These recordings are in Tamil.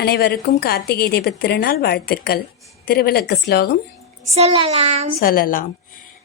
அனைவருக்கும் கார்த்திகை தீபத் திருநாள் வாழ்த்துக்கள். திருவிளக்கு ஸ்லோகம் சொல்லலாம். சொல்லலாம்.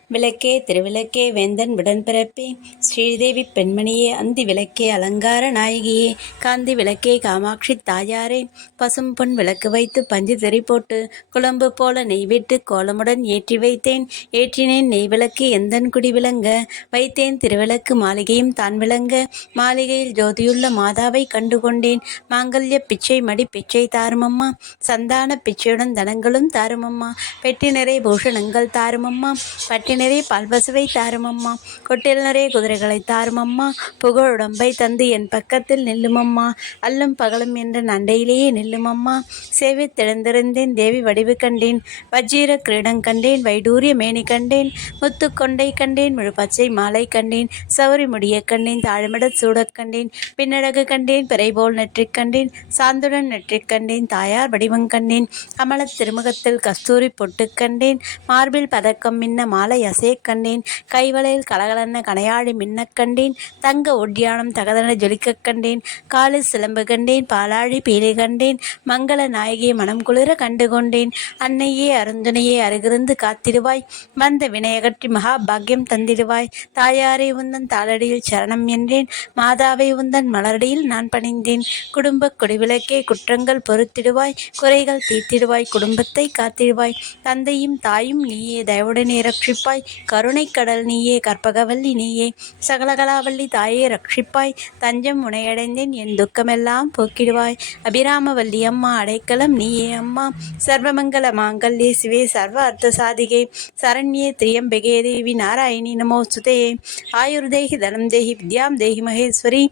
விளக்கே திருவிளக்கே வேந்தன் உடன்பிறப்பே ஸ்ரீதேவி பெண்மணியே அந்தி விளக்கே அலங்கார நாயகியே. காந்தி விளக்கே காமாட்சி தாயாரே. பசும் பொன் விளக்கு வைத்து பஞ்சு தெறி போட்டு குழம்பு போல நெய் விட்டு கோலமுடன் ஏற்றி வைத்தேன். ஏற்றினேன் நெய் விளக்கு எந்தன் குடி விளங்க? வைத்தேன் திருவிளக்கு மாளிகையும் தான் விளங்க. மாளிகையில் ஜோதியுள்ள மாதாவை கண்டு கொண்டேன் மாங்கல்ய பிச்சை மடி பிச்சை தாருமம்மா. சந்தான பிச்சையுடன் தனங்களும் தாருமம்மா. பெட்டி நிறை பூஷணங்கள் தாருமம்மா. பட்டி நிறை பல்பசுவை தாருமம்மா. கொட்டில் நிறைய குதிரைகளை தாருமம்மா. புகழுடம்பை தந்து என் பக்கத்தில் நில்லுமம்மா. அல்லும் பகலும் என்ற நண்டையிலேயே நில்லுமம்மா. சேவை திறந்திருந்தேன் தேவி வடிவு கண்டேன். வஜ்ஜீர கிரீடம் கண்டேன் வைடூரிய மேனி கண்டேன். முத்து கொண்டை கண்டேன் முழு பச்சை மாலை கண்டேன். சௌரி முடிய கண்டேன் தாழ்மிட சூடக் கண்டேன். பின்னடகு கண்டேன் பிறைபோல் நெற்றிக் கண்டேன். சாந்துடன் நெற்றிக் கண்டேன் தாயார் வடிவம் கண்டேன். கமல திருமுகத்தில் கஸ்தூரி பொட்டுக் கண்டேன். மார்பில் பதக்கம் மின்ன மாலை அசையக் கண்டேன் கைவளையில் கலகலன்ன கனையாடி மின்னக் கண்டேன். தங்க ஒட்டியானம் தகதன ஜொலிக்கக் கண்டேன். காலு சிலம்பு கண்டேன். பாலாழி பீலை கண்டேன். மங்கள நாயகியை மனம் குளிர கண்டு கொண்டேன். அன்னையே அருந்துணையே அருகிருந்து காத்திடுவாய். வந்த வினையகற்றி மகா பாக்கியம் தந்திடுவாய். தாயாரை உந்தன் தாளடியில் சரணம் என்றேன். மாதாவை உந்தன் மலரடியில் நான் பணிந்தேன். குடும்ப குடிவிளக்கே குற்றங்கள் பொறுத்திடுவாய். குறைகள் தீர்த்திடுவாய். குடும்பத்தை காத்திடுவாய். தந்தையும் தாயும் நீயே தயவுடனே ரட்சிப்பாய் கருணைக் கடல் நீயே கற்பகவல்லி நீயே. சகலகலாவல்லி தாயே ரட்சிப்பாய். தஞ்சம் உனையடைந்தேன் என் துக்கமெல்லாம் போக்கிடுவாய். அபிராமவல்லி அம்மா அடைக்கலம் நீயே அம்மா. சர்வமங்கல மாங்கல்யே சிவே சர்வ அர்த்த சாதிகே. சரண்யே திரியம்பகே தேவி நாராயணி நமோஸ்துதே ஆயுர்தேகி தனம் தேகி வித்யாம் தேகி மகேஸ்வரி.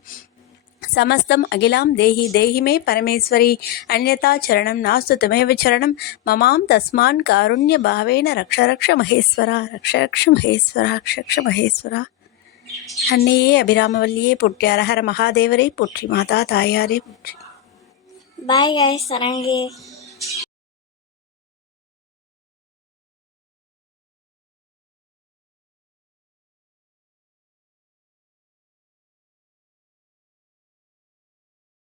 సమస్తం అఖిలాం దేహి దేహిమే పరమేశ్వరి అన్యతా చరణం నాస్తు తమేవ చరణం మమాం తస్మాన్ కారుణ్య భావేన రక్ష రక్ష మహేశ్వర రక్ష రక్ష మహేశ్వర రక్ష రక్ష మహేశ్వర அன்னையே அபிராமவல்லியே போற்றி அரஹர மகாதேவரை போற்றி மாதா தாயாரே போற்றி பாய் காய்ஸ் சரங்கே